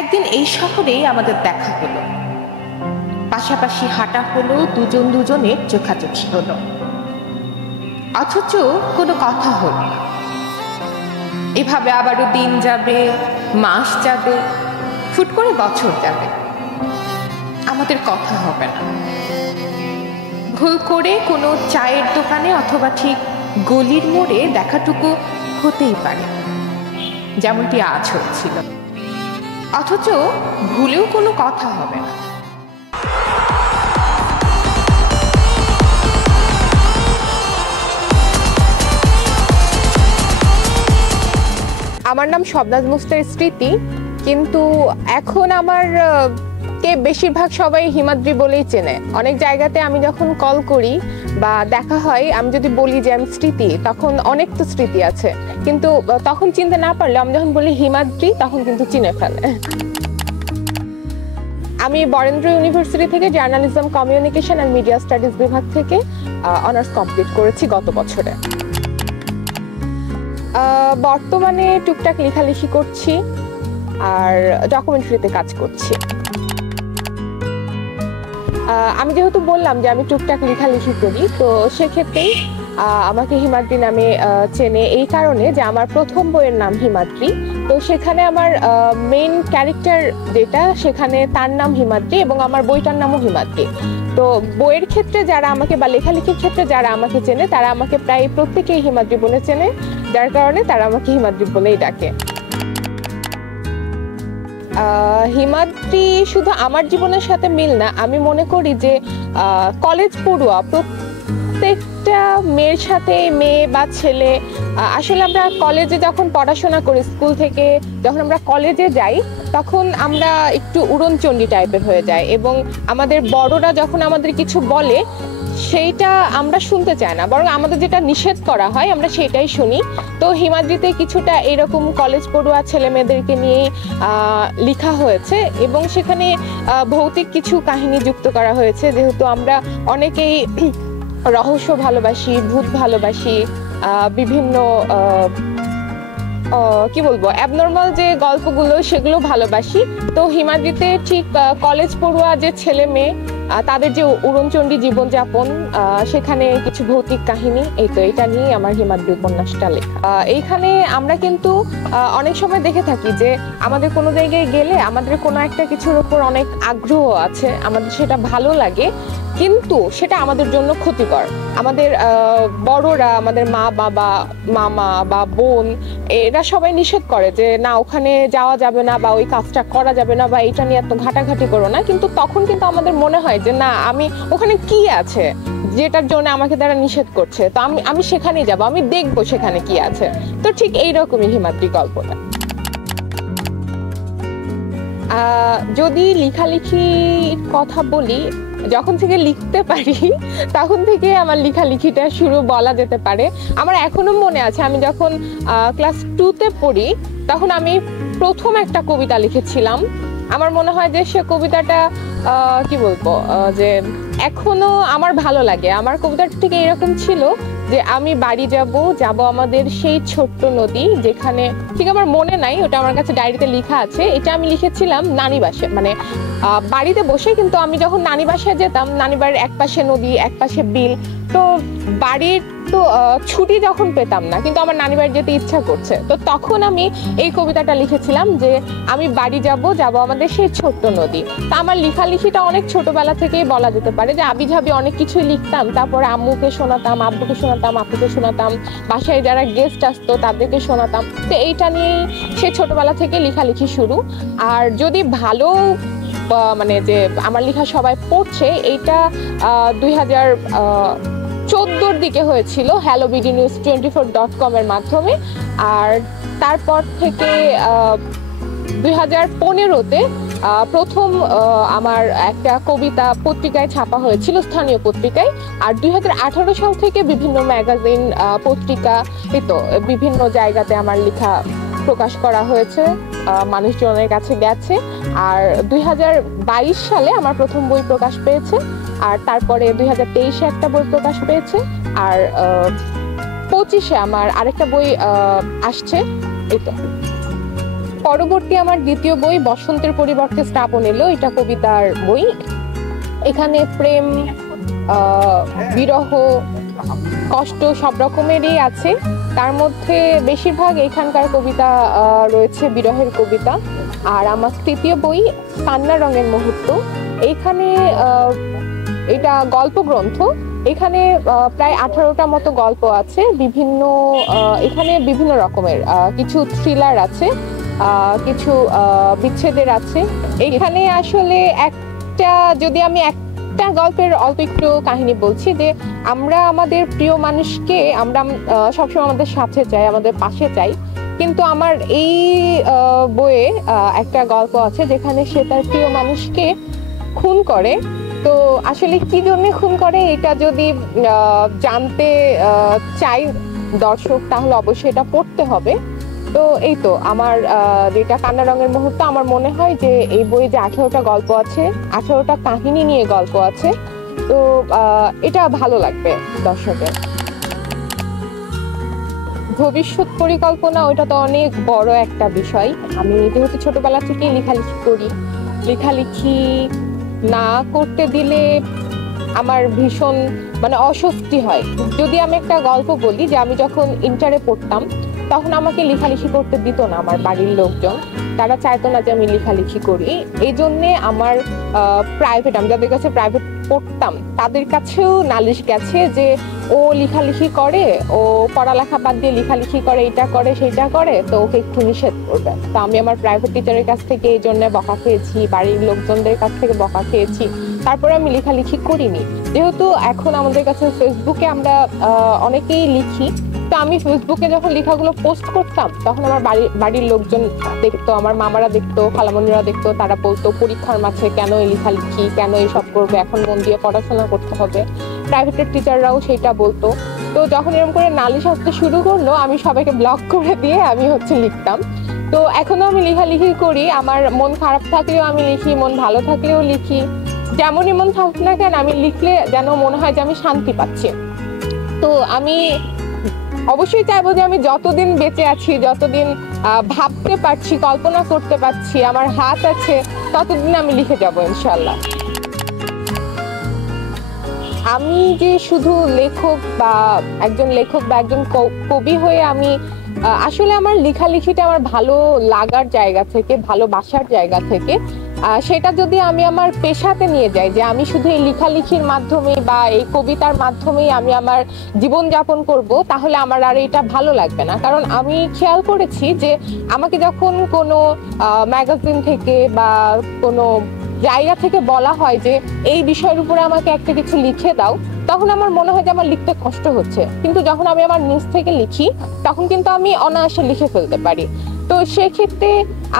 একদিন এই শহরেই আমাদের দেখা হলো, পাশাপাশি হাঁটা হলো, দুজন দুজনের চোখাচোখি হলো, অথচ কোনো কথা হলো না। এভাবে আবারও দিন যাবে, মাস যাবে, ফুট করে বছর যাবে, আমাদের কথা হবে না। ভুল করে কোনো চায়ের দোকানে অথবা ঠিক গলির মোড়ে দেখাটুকু হতেই পারে, যেমনটি আজ হচ্ছিল, অথচ ভুলেও কোনো কথা হবে না। আমার নাম শবনাজ মুস্তার স্মৃতি, কিন্তু এখন আমার কে বেশিরভাগ সবাই হিমাদ্রি বলেই চেনে। অনেক জায়গাতে আমি যখন কল করি বা দেখা হয়, আমি যদি বলি যে আমি স্মৃতি, তখন অনেক তো স্মৃতি আছে, কিন্তু তখন চিনতে না পারলে আমি যখন বলি হিমাদ্রি তখন কিন্তু চিনে ফেলে। আমি বরেন্দ্র ইউনিভার্সিটি থেকে journalism, communication and media studies বিভাগ থেকে অনার্স কমপ্লিট করেছি গত বছরে। বর্তমানে টুকটাক লেখালেখি করছি আর ডকুমেন্টারিতে কাজ করছি। আমি যেহেতু বললাম যে আমি টুকটাক লেখালেখি করি, তো সেক্ষেত্রেই আমাকে হিমাদ্রি নামে চেনে এই কারণে যে আমার প্রথম বইয়ের নাম হিমাদ্রি। তো সেখানে আমার মেইন ক্যারেক্টার যেটা, সেখানে তার নাম হিমাদ্রি এবং আমার বইটার নামও হিমাদ্রি। তো বইয়ের ক্ষেত্রে যারা আমাকে বা লেখালেখির ক্ষেত্রে যারা আমাকে চেনে, তারা আমাকে প্রায় প্রত্যেকেই হিমাদ্রি বলে চেনে, যার কারণে তারা আমাকে হিমাদ্রি বলেই ডাকে। হিমাদ্রি শুধু আমার জীবনের সাথে মিল না, আমি মনে করি যে কলেজ পড়ুয়া প্রত্যেকটা মেয়ের সাথে, মেয়ে বা ছেলে, আসলে আমরা কলেজে যখন পড়াশোনা করি, স্কুল থেকে যখন আমরা কলেজে যাই, তখন আমরা একটু উড়নচণ্ডী টাইপের হয়ে যাই এবং আমাদের বড়রা যখন আমাদের কিছু বলে সেইটা আমরা শুনতে চাই না, বরং আমাদের যেটা নিষেধ করা হয় আমরা সেটাই শুনি। তো হিমাদ্রিতে কিছুটা এরকম কলেজ পড়ুয়া ছেলে মেয়েদেরকে নিয়ে লেখা হয়েছে এবং সেখানে ভৌতিক কিছু কাহিনী যুক্ত করা হয়েছে, যেহেতু আমরা অনেকেই রহস্য ভালোবাসি, ভূত ভালোবাসি, বিভিন্ন কি বলবো, অ্যাবনর্মাল যে গল্পগুলো সেগুলো ভালোবাসি। তো হিমাদ্রিতে ঠিক কলেজ পড়ুয়া যে ছেলে মেয়ে, তাদের যে উড়নচণ্ডী জীবনযাপন, সেখানে কিছু ভৌতিক কাহিনী, এই তো এটা নিয়ে আমার হিমাদ্রি উপন্যাসটা লেখা। এইখানে আমরা কিন্তু অনেক সময় দেখে থাকি যে আমাদের কোনো জায়গায় গেলে আমাদের কোনো একটা কিছুর উপর অনেক আগ্রহ আছে, আমাদের সেটা ভালো লাগে, কিন্তু সেটা আমাদের জন্য ক্ষতিকর। আমাদের বড়রা, আমাদের মা বাবা, মামা বা বোন, এরা সবাই নিষেধ করে যে না, ওখানে যাওয়া যাবে না বা ওই কাজটা করা যাবে না বা এটা নিয়ে এত ঘাটাঘাটি করো না। কিন্তু তখন কিন্তু আমাদের মনে হয় যে না, আমি ওখানে কি আছে যেটার জন্য আমাকে তারা নিষেধ করছে, তো আমি সেখানেই যাব, আমি দেখবো সেখানে কি আছে। তো ঠিক এইরকমই হিমাদ্রি গল্পটা। যদি লেখালেখির কথা বলি, যখন থেকে লিখতে পারি তখন থেকে আমার লেখালেখিটা শুরু বলা যেতে পারে। আমার এখনো মনে আছে, আমি যখন ক্লাস 2তে পড়ি তখন আমি প্রথম একটা কবিতা লিখেছিলাম। আমার মনে হয় যে সে কবিতাটা কি বলবো, যে এখনো আমার ভালো লাগে। আমার কবিতাটা ঠিক এরকম ছিল যে আমি বাড়ি যাব আমাদের সেই ছোট্ট নদী, যেখানে, ঠিক আমার মনে নাই, ওটা আমার কাছে ডায়েরিতে লেখা আছে। এটা আমি লিখেছিলাম নানি বাসায়, মানে বাড়িতে বসে। কিন্তু আমি যখন নানি বাসায় যেতাম, নানি বাড়ির এক পাশে নদী, এক পাশে বিল, তো বাড়ির তো ছুটি যখন পেতাম না, কিন্তু আমার নানি বাড়ি যেতে ইচ্ছা করছে, তো তখন আমি এই কবিতাটা লিখেছিলাম যে আমি বাড়ি যাব আমাদের সেই ছোট্ট নদী। তা আমার লেখালেখিটা অনেক ছোটবেলা থেকেই বলা যেতে পারে যে আবিঝাবি অনেক কিছুই লিখতাম, তারপরে আম্মুকে শোনাতাম, আব্বুকে শোনাতাম, আপুকে শোনাতাম, বাসায় যারা গেস্ট আসতো তাদেরকে শোনাতাম। তো এইটা নিয়ে সে ছোটবেলা থেকে লেখালেখি শুরু। আর যদি ভালো মানে যে আমার লেখা সবাই পড়ছে, এইটা 2014 দিকে হয়েছিল helloBDnews24.com এর মাধ্যমে। আর তারপর থেকে 2015-তে প্রথম আমার একটা কবিতা পত্রিকায় ছাপা হয়েছিল, স্থানীয় পত্রিকায়। আর 2018 সাল থেকে বিভিন্ন ম্যাগাজিন, পত্রিকা, এই তো বিভিন্ন জায়গাতে আমার লেখা প্রকাশ করা হয়েছে, মানুষজনের কাছে গেছে। আর 2022 সালে আমার প্রথম বই প্রকাশ পেয়েছে, আর তারপরে 2023-এ একটা বই প্রকাশ পেয়েছে, আর 25-এ আমার আরেকটা বই আসছে, এই তো। পরবর্তী আমার দ্বিতীয় বই বসন্তের পরিবর্তে শ্রাবণ এলো, এটা কবিতার বই। এখানে প্রেম, বিরহ, কষ্ট সব রকমেরই আছে। তার মধ্যে বেশিরভাগ এখানকার কবিতা রয়েছে বিরহের কবিতা। আর আমার তৃতীয় বই কান্না রঙের মুহূর্ত, এইখানে এটা গল্প গ্রন্থ। এখানে প্রায় 18টা মতো গল্প আছে, বিভিন্ন এখানে বিভিন্ন রকমের, কিছু থ্রিলার আছে, কিছু বিচ্ছেদের আছে। এখানে আসলে যদি আমি একটা গল্পের অল্প একটু কাহিনী বলছি, যে আমরা আমাদের প্রিয় মানুষকে আমরা সবসময় আমাদের সাথে চাই, আমাদের পাশে চাই, কিন্তু আমার এই বইয়ে একটা গল্প আছে যেখানে সে তার প্রিয় মানুষকে খুন করে। তো আসলে কি জন্য খুন করে এটা যদি জানতে চাই দর্শক, তাহলে অবশ্যই এটা পড়তে হবে। তো এই তো আমার যেটা কান্না রঙের মুহূর্ত, আমার মনে হয় যে এই বইয়ে যে 18টা গল্প আছে, 18টা কাহিনী নিয়ে গল্প আছে, তো এটা ভালো লাগবে দর্শকের। ভবিষ্যৎ পরিকল্পনা ওইটা তো অনেক বড় একটা বিষয়। আমি যেহেতু ছোটবেলা থেকেই লেখালেখি করি, লেখালেখি না করতে দিলে আমার ভীষণ অস্বস্তি হয়। যদি আমি একটা গল্প বলি, যে আমি যখন ইন্টারে পড়তাম তখন আমাকে লেখালেখি করতে দিত না আমার বাড়ির লোকজন, তারা চাইতো না যে আমি লেখালেখি করি। এই জন্যে আমার প্রাইভেট, আমি যাদের কাছে প্রাইভেট পড়তাম তাদের কাছেও নালিশ গেছে যে ও লেখালেখি করে, ও পড়ালেখা বাদ দিয়ে লেখালেখি করে, এটা করে সেটা করে, তো ওকে একটু নিষেধ করবে। তো আমি আমার প্রাইভেট টিচারের কাছ থেকে এই জন্য বকা খেয়েছি, বাড়ির লোকজনদের কাছ থেকে বকা খেয়েছি, তারপরে আমি লেখালেখি করিনি। যেহেতু এখন আমাদের কাছে ফেসবুকে আমরা অনেকেই লিখি, তো আমি ফেসবুকে যখন লেখাগুলো পোস্ট করতাম তখন আমার বাড়ির লোকজন দেখতো, আমার মামারা দেখতো, খালামণিরা দেখতো, তারা বলতো পরীক্ষার মাঝে কেন এই লেখালেখি, কেন এইসব করবে, এখন মন দিয়ে পড়াশোনা করতে হবে। প্রাইভেটের টিচাররাও সেটা বলতো। তো যখন এরকম করে নালিশ আসতে শুরু করলো, আমি সবাইকে ব্লক করে দিয়ে আমি লিখতাম। তো এখনো আমি লেখালেখি করি, আমার মন খারাপ থাকলেও আমি লিখি, মন ভালো থাকলেও লিখি, যেমনই মন থাকুক না কেন আমি লিখলে যেন মনে হয় যে আমি শান্তি পাচ্ছি। তো আমি অবশ্যই চাইবো যে আমি যতদিন বেঁচে আছি, যতদিন ভাবতে পারছি, কল্পনা করতে পারছি, আমার হাত আছে, ততদিন আমি লিখে যাব ইনশাল্লাহ। আমি যে শুধু লেখক বা একজন কবি হয়ে আমি আসলে আমার লেখালেখিটা আমার ভালো লাগার জায়গা থেকে, ভালোবাসার জায়গা থেকে, সেটা যদি আমি আমার পেশাতে নিয়ে যাই, যে আমি শুধু এই লেখালেখির মাধ্যমে বা এই কবিতার মাধ্যমেই আমি আমার জীবন যাপন করব, তাহলে আমার আর এটা ভালো লাগবে না। কারণ আমি খেয়াল করেছি যে আমাকে যখন কোনো ম্যাগাজিন থেকে বা কোনো জায়গা থেকে বলা হয় যে এই বিষয়ের উপরে আমাকে একটা কিছু লিখে দাও, তখন আমার মনে হয় যে আমার লিখতে কষ্ট হচ্ছে। কিন্তু যখন আমি আমার নিজ থেকে লিখি, তখন কিন্তু আমি অনায়াসে লিখে ফেলতে পারি। তো সেক্ষেত্রে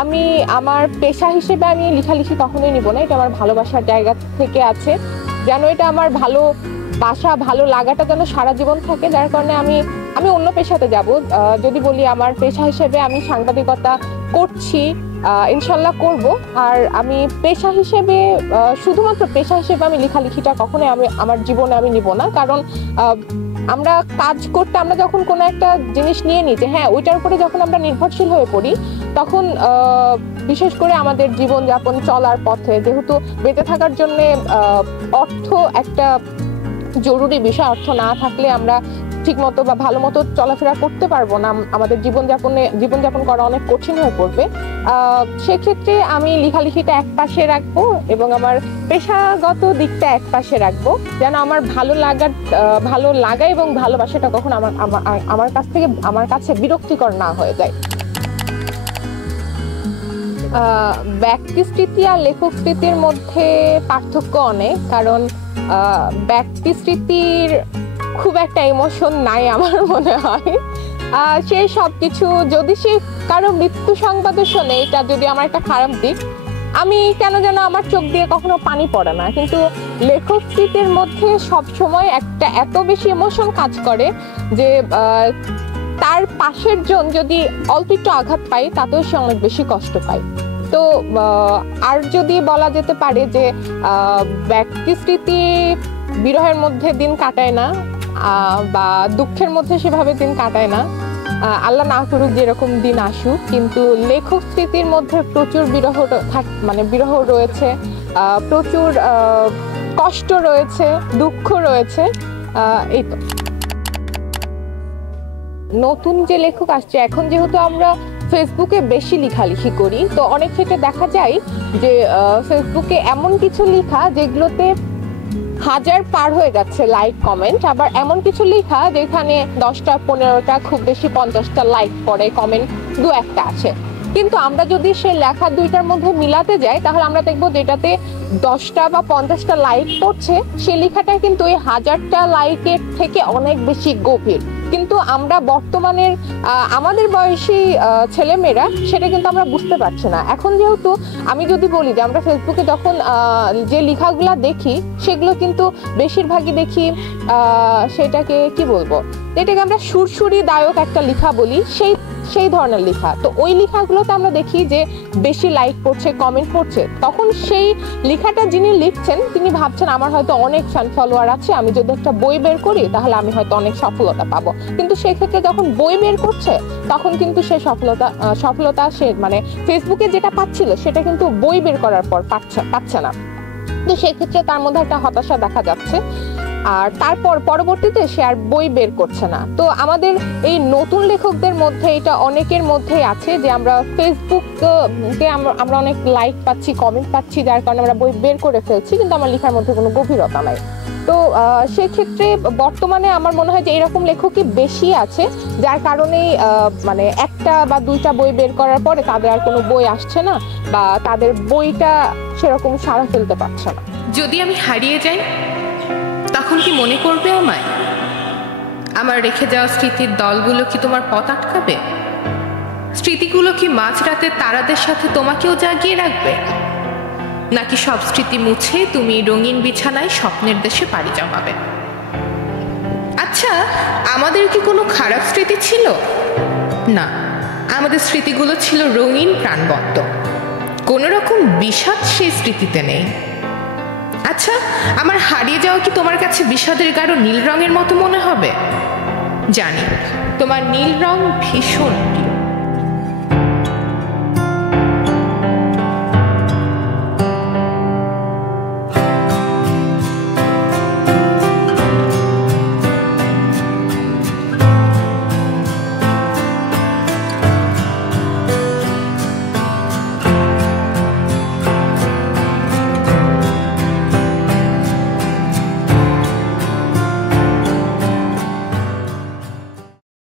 আমি আমার পেশা হিসেবে আমি লেখালেখি কখনোই নিব না, এটা আমার ভালোবাসার জায়গা থেকে আছে, যেন এটা আমার ভালোবাসা, ভালো লাগাটা যেন সারা জীবন থাকে। যার কারণে আমি অন্য পেশাতে যাব। যদি বলি আমার পেশা হিসেবে আমি সাংবাদিকতা করছি, ইনশাল্লাহ করব। আর আমি পেশা হিসেবে, শুধুমাত্র পেশা হিসেবে আমি লেখালেখিটা কখনোই আমার জীবনে আমি নিব না। কারণ আমরা কাজ করতে, আমরা যখন কোনো একটা জিনিস নিয়ে নিই যে হ্যাঁ ওইটার উপরে যখন আমরা নির্ভরশীল হয়ে পড়ি, তখন বিশেষ করে আমাদের জীবনযাপন চলার পথে, যেহেতু বেঁচে থাকার জন্য অর্থ একটা জরুরি বিষয়, অর্থ না থাকলে আমরা ঠিক মতো বা ভালো মতো চলাফেরা করতে পারবো না, আমাদের জীবনযাপন করা অনেক কঠিন হয়ে পড়বে। সেক্ষেত্রে আমি লেখালেখিটা এক পাশে রাখবো এবং আমার পেশাগত দিকটা এক পাশে রাখবো, যেন আমার ভালো লাগা এবং ভালোবাসাটা কখন আমার কাছে বিরক্তিকর না হয়ে যায়। ব্যক্তি স্মৃতি আর লেখক স্মৃতির মধ্যে পার্থক্য অনেক, কারণ ব্যক্তি স্মৃতির খুব একটা ইমোশন নাই আমার মনে হয়। সে সবকিছু, যদি সে কারো মৃত্যু সংবাদও শোনে, এটা যদি আমার একটা খারাপ দিক, আমি কেন যেন আমার চোখ দিয়ে কখনো পানি পড়ে না। কিন্তু লেখক স্মৃতির মধ্যে সব সময় একটা এত বেশি ইমোশন কাজ করে যে তার পাশের জন যদি অল্প একটু আঘাত পায়, তাতেও সে অনেক বেশি কষ্ট পায়। তো আর যদি বলা যেতে পারে যে ব্যক্তি স্মৃতি বিরহের মধ্যে দিন কাটায় না বা দুঃখের মধ্যে সেভাবে দিন কাটায় না, আল্লাহ না করুক যেরকম দিন আসুক, কিন্তু লেখক স্মৃতির মধ্যে প্রচুর বিরহ রয়েছে, প্রচুর কষ্ট রয়েছে, দুঃখ রয়েছে। এই তো নতুন যে লেখক আসছে, এখন যেহেতু আমরা ফেসবুকে বেশি লেখালেখি করি, তো অনেক ক্ষেত্রে দেখা যায় যে ফেসবুকে এমন কিছু লেখা যেগুলোতে 1000 পার হয়ে যাচ্ছে লাইক কমেন্ট, আবার এমন কিছু লেখা যেখানে 10টা 15টা খুব বেশি 50টা লাইক পড়ে, কমেন্ট 2-1টা আছে। কিন্তু আমরা যদি সে লেখা দুইটার মধ্যে মিলাতে যাই, তাহলে আমরা দেখবো যেটাতে 10টা বা 50টা লাইক পড়ছে, সে লেখাটা কিন্তু ওই 1000টা লাইকের থেকে অনেক বেশি গভীর। কিন্তু আমরা বর্তমানের আমাদের বয়সী ছেলেমেয়েরা সেটা কিন্তু আমরা বুঝতে পারছি না। এখন যেহেতু আমি যদি বলি যে আমরা ফেসবুকে যখন যে লেখাগুলা দেখি, সেগুলো কিন্তু বেশিরভাগই দেখি সেটাকে কি বলবো, এটাকে আমরা সুরসুরি দায়ক একটা লেখা বলি, সেই ধরনের লেখা। তো ওই লেখাগুলোতে আমরা দেখি যে বেশি লাইক পড়ছে, কমেন্ট পড়ছে, তখন সেই লেখাটা যিনি লিখছেন তিনি ভাবছেন আমার হয়তো অনেক ফ্যান ফলোয়ার আছে, আমি যদি একটা বই বের করি তাহলে আমি হয়তো অনেক সফলতা পাবো। কিন্তু সেক্ষেত্রে যখন বই বের করছে তখন কিন্তু সে সফলতা সে মানে ফেসবুকে যেটা পাচ্ছিল সেটা কিন্তু বই বের করার পর পাচ্ছে না। তো সেক্ষেত্রে তার মধ্যে একটা হতাশা দেখা যাচ্ছে, আর তারপর পরবর্তীতে সে আর বই বের করছে না। তো আমাদের এই নতুন লেখকদের মধ্যে এটা অনেকের মধ্যেই আছে যে আমরা ফেসবুকে আমরা অনেক লাইক পাচ্ছি, কমেন্ট পাচ্ছি, যার কারণে আমরা বই বের করে ফেলছি, কিন্তু আমার লেখার মধ্যে কোনো গভীরতা নাই। তো সেক্ষেত্রে বর্তমানে আমার মনে হয় যে এরকম লেখকই বেশি আছে, যার কারণেই মানে 1টা বা 2টা বই বের করার পরে তাদের আর কোনো বই আসছে না, বা তাদের বইটা সেরকম সাড়া ফেলতে পারছে না। যদি আমি হারিয়ে যাই তখন কি মনে করবে আমায়? আমার রেখে যাওয়া স্মৃতির দলগুলো কি তোমার পথ আটকাবে? স্মৃতিগুলো কি মাঝরাতে তারাদের সাথে তোমাকেও জাগিয়ে রাখবে? নাকি সব স্মৃতি মুছে তুমি রঙিন বিছানায় স্বপ্নের দেশে পাড়ি জমাবে? আচ্ছা, আমাদের কি কোনো খারাপ স্মৃতি ছিল? না, আমাদের স্মৃতিগুলো ছিল রঙিন, প্রাণবন্ত। কোনো রকম বিষাদ সেই স্মৃতিতে নেই। আচ্ছা, আমার হারিয়ে যাওয়া কি তোমার কাছে বিষাদের গাঢ় নীল রঙের মতো মনে হবে? জানি তোমার নীল রং ভীষণ